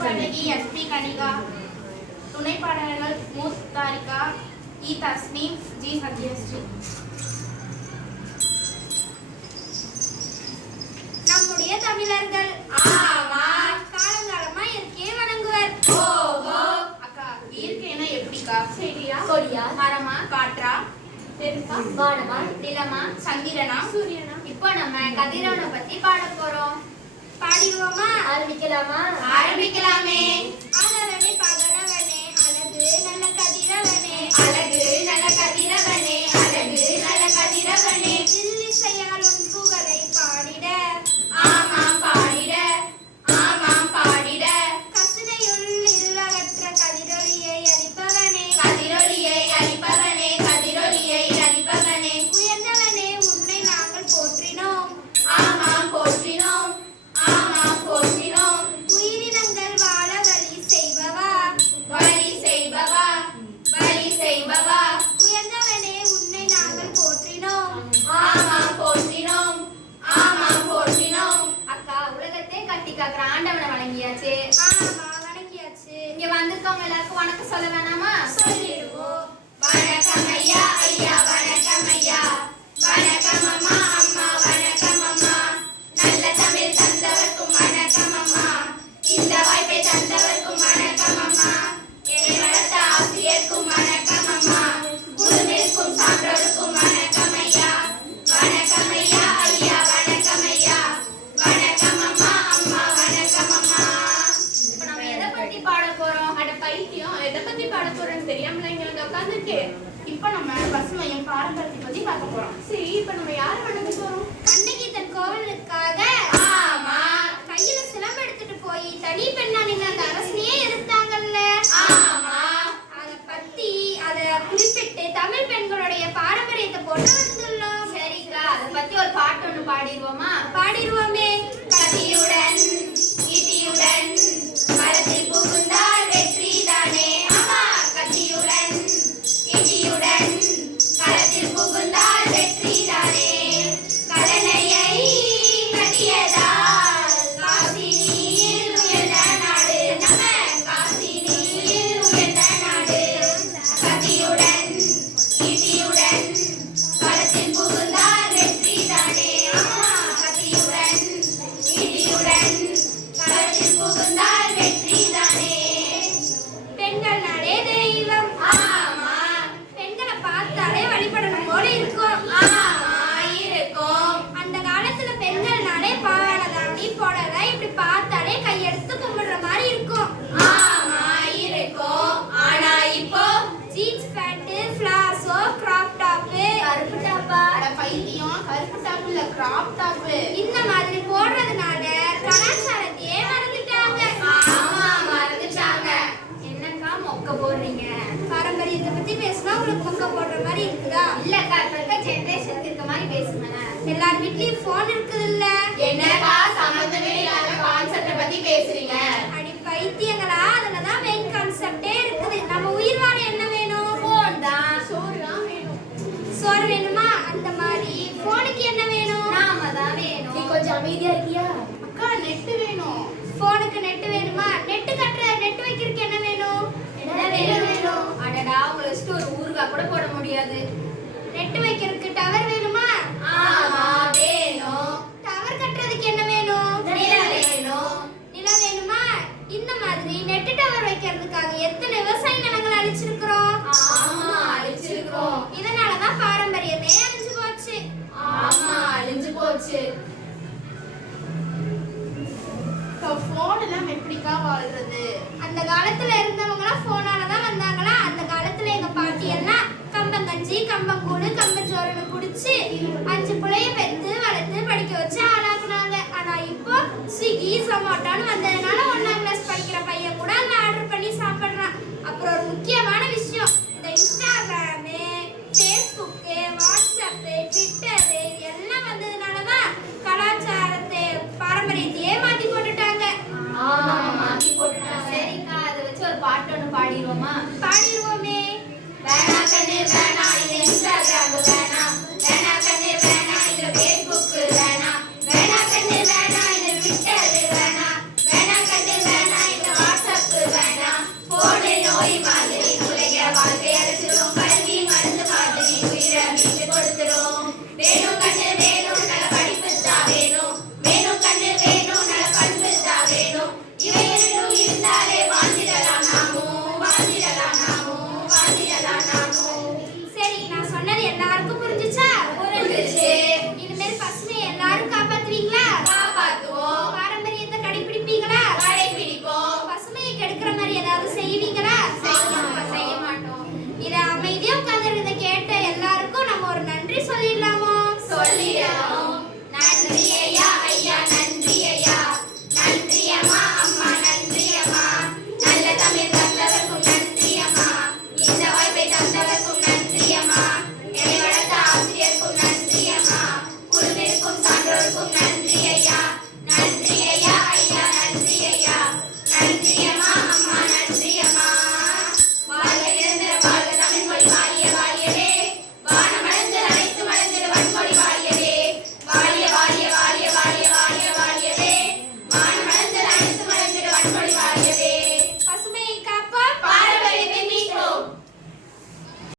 பாடகி எஸ்பி கனிகா, துணை பாடகர்கள் மூத்தாரிகா, இ தஸ்னீம், ஜி சத்யஸ்ரீ. நம்முடைய தமிழர்கள் காலங்காலமா இயற்கையை வணங்குவர். அக்கா, இயற்கைனா எப்படிக்கா? செடியா, கொடியா, மரமா, காற்றா, நெருப்பா, வானமா, நிலமா, சந்திரனா, சூரியனா? இப்போ நம்ம கதிரவனை பத்தி பாட போறோம். பாடிடுவோமா? ஆரம்பிக்கலாமா? ஆரம்பிக்கலாமே. அழகனே பகலவனே, அழகு நல்ல கதிரவனே, அழகு நல்ல கதிரவனே, அழகு நல்ல கதிரவனே, இல்லிசையால் உன் புகழை பாடிட, ஆமாம் பாடிட, ஆமாம் பாடிட, கசுனையுள் இருளகற்ற கதிரொளியை அளிப்பவனே, கதிரொளியை அளிப்பவனே, கதிரொளியை அளிப்பவனே, உயர்ந்தவனே உன்னை நாங்கள் போற்றினோம், ஆமாம் போற்றினோம், ஆமாம் போற்றினோம், உயிரினங்கள் வாழ வழி செய்பவா, வழி செய்பவா, வழி செய்பவா, உயர்ந்தவனே உன்னை நாங்கள் போற்றினோம், ஆமாம் போற்றினோம், ஆமாம் போற்றினோம். அக்கா, உலகத்தை கட்டி காக்கிற ஆண்டவனை வணங்கியாச்சு. ஆமா, வணங்கியாச்சு. இங்க வந்திருக்கவங்க எல்லாருக்கும் வணக்கம் சொல்ல வேணாமா? சொல்லிடுவோம். வணக்கம் ஐயா, ஐயா வணக்கம் ஐயா, வணக்கம் அம்மா, அம்மா வணக்கம் அம்மா, நல்ல தமிழ் தந்தவர்க்கும் வணக்கம் அம்மா, இந்த வாய்ப்பை தந்தவர்க்கும் வணக்கம் அம்மா, என்னை வளர்த்த ஆசிரியருக்கும் வணக்கம் அம்மா, குழுவிற்கும் சான்றோருக்கும் வணக்கம் ஐயா, வணக்கம் ஐயா, ஐயா வணக்கம் ஐயா, வணக்கம் அம்மா, அம்மா வணக்கம் அம்மா. இப்ப நம்ம எதை பத்தி பாட போறோம்? அட பைத்தியம், எதை பத்தி பாட போறோம்னு தெரியாமல இங்க வந்து உட்கார்ந்துருக்கு. இப்ப நம்ம பசுமையும் பாரம்பரியத்தை பத்தி பார்க்க போறோம். சரி, இப்ப நம்ம யார் வணங்க போறோம்? கண்ணகி தன் கோவிலுக்காக, ஆமா, கையில சிலம்பு எடுத்துட்டு போய் தனி பெண்ணா நின்று அந்த அரசனையே எதிர்த்தாங்கல்ல, ஆமா, அத பத்தி அத குறிப்பிட்டு தமிழ் பெண்களுடைய பாரம்பரியத்தை போட்டு வந்துள்ளோம். சரிக்கா, அத பத்தி ஒரு பாட்டு ஒண்ணு பாடிடுவோமா? பாடிடுவோமே. கத்தியுடன் ஈட்டியுடன் களத்தில் புகுந்தால் வெற்றி தானே, ஆமா, கத்தியுடன் ஈட்டியுடன் களத்தில் புகுந்தால் வெற்றி தானே, கடனையை கட்டியதால் காசினியில் உயர்ந்த நாடு, நம்ம காசினியில் உயர்ந்த நாடு, கத்தியுடன் ஈட்டியுடன் களத்தில் புகுந்தால் வெற்றி தானே, ஆமா, கத்தியுடன் ஈட்டியுடன் களத்தில் புகுந்தால் வெற்றி தானே. பெண்கள் நாடே தெய்வம், ஆமா, பெண்களை பார்த்தாலே வழிபடணும் போல இருக்கும், ஆமா இருக்கும். அந்த காலத்துல பெண்கள் நாடே பாவாடை தாண்டி புடவை இப்படி பார்த்தாலே கையெடுத்து கும்பிடுற மாதிரி இருக்கும், ஆமா இருக்கும். ஆனா இப்போ jeans pant, palazzo, crop top, கருப்பு டாப்பா, அட பைத்தியம், கருப்பு டாப் இல்ல கிராப் டாப், இந்த மாதிரி போடுறதுனால கலாச்சாரத்தையே மறந்துட்டாங்க, ஆமா மறந்துட்டாங்க. என்னக்கா மொக்க போடுறீங்க? பாரம்பரியத்தை பத்தி பேசினா உங்களுக்கு மொக்க போடுற மாதிரி இருக்குதா? இல்லக்கா, இப்ப இருக்க ஜெனரேஷனுக்கு இருக்க மாதிரி பேசுங்க. எல்லார் வீட்லயும் போன் இருக்குது இல்ல? என்னக்கா சம்பந்தமே இல்லாத கான்செப்ட பத்தி பேசுறீங்க? அடி பைத்தியங்களா, அதுலதான் மெயின் கான்செப்டே இருக்குது. நம்ம உயிர் வாழ என்ன வேணும்? போன் தான். சோறு தான் வேணும். சோறு வேணுமா? அந்த மாதிரி போனுக்கு என்ன வேணும்? நாம தான் வேணும். நீ கொஞ்சம் அமைதியா இருக்கியா? அக்கா, நெட் வேணும். போனுக்கு நெட் வேணுமா? நெட் கட்டுற நெட் வைக்கிறதுக்கு என்ன வேணும்? என்ன வேணும்? அடடா, உங்களை வச்சுட்டு ஒரு ஊறுகாய் கூட போட முடியாது. நெட் வைக்கிறதுக்கு டவர் வேணுமா? ஆமா வேணும். டவர் கட்டுறதுக்கு என்ன வேணும்? நிலம் வேணும். நிலம் வேணுமா? இந்த மாதிரி நெட் டவர் வைக்கிறதுக்காக எத்தனை விவசாய நிலங்களை அழிச்சிருக்கிறோம்? ஆமா அழிச்சிருக்கிறோம். இதனாலதான் பாரம்பரியமே அழிஞ்சு போச்சு. ஆமா அழிஞ்சு போச்சு. போன் எல்லாம் எப்படிக்கா வாழ்றது? அந்த காலத்துல இருந்தவங்கலாம் போனால தான் வந்தாங்களா? அந்த காலத்துல எங்க பாட்டி எல்லாம் கம்பங்கஞ்சி, கம்பங்கூழு, கம்பஞ்சோறுன்னு குடிச்சு 5 பிள்ளைய பெத்து வளர்த்து படிக்க வச்சு ஆளாக்குனாங்க. ஆனா இப்போ ஸ்விக்கி, சொமோட்டோன்னு வந்ததுனால 1ஆம் கிளாஸ் படிக்கிற பையன் கூட அங்க ஆர்டர் பண்ணி சாப்பிடுறான். அப்புறம் ஒரு முக்கியமான விஷயம், இந்த இன்ஸ்டாகிராமு, ஃபேஸ்புக்கு, வாட்ஸ்அப்பு, ட்விட்டரு எல்லாம் வந்ததுனாலதான் கலாச்சாரத்தை பாரம்பரியத்தையே மாத்தி போட்டுட்டாங்க. ஆமா மாத்தி போட்டுட்டாங்க. சரிக்கா, அதை வச்சு ஒரு பாட்டு ஒண்ணு பாடிடுவோமா? பாடிடுவோமே. வேணா கண்ணு வேணா இது இன்ஸ்டாகிராம் வேணா, வேணா கண்ணு வேணா இது ஃபேஸ்புக் வேணா, வேணா கண்ணு வேணா இது ட்விட்டர் வேணா, நோய் மாதிரி உலகிற வாழ்க்கை அடைச்சிரும். கல்வி மருந்து மாதிரி உயிரை மீட்டு கொடுத்துரும். வேணும் கண்ணு வேணும் நல்ல படிப்பு தான் வேணும். வேணும் கண்ணு வேணும் நல்ல பண்பு தான் வேணும். இவை இரண்டும் இருந்தாலே வாழ்ந்திடலாம் நாமும், வாழ்ந்திடலாம் நாமும், வாழ்ந்திடலாம் நாமும். சரி, நான் சொன்னது எல்லாருக்கும் புரிஞ்சுச்சா? புரிஞ்சுச்சு. இனிமேல் பசுமையை எல்லாரும் காப்பாத்துவீங்களா? காப்பாத்துவோம். பாரம்பரியத்தை கடைபிடிப்பீங்களா? கடைபிடிப்போம். பசுமையை கெடுக்கிற மாதிரி ஏதாவது செய்வீங்களா? செய்ய மாட்டோம். இதை அமைதியா உட்கார்ந்து கேட்ட எல்லாருக்கும் நம்ம ஒரு நன்றி சொல்லிடலாமோ? சொல்லிடுவோம். நன்றி ஐயா, ஐயா நன்றி ஐயா. நன்றி அம்மா, அம்மா நன்றி அம்மா. நல்ல தமிழ் தந்தவர்க்கும் நன்றி அம்மா. இந்த வாய்ப்பை தந்தவர்க்கும் நன்றி அம்மா. என்னை வளர்த்த ஆசிரியருக்கும் நன்றி அம்மா. குழுவிற்கும் சான்றோருக்கும் நன்றி ஐயா. நன்றி ஐயா, ஐயா நன்றி ஐயா. நன்றி அம்மா, அம்மா நன்றி அம்மா. வாழ்க நிரந்தர வாழ்க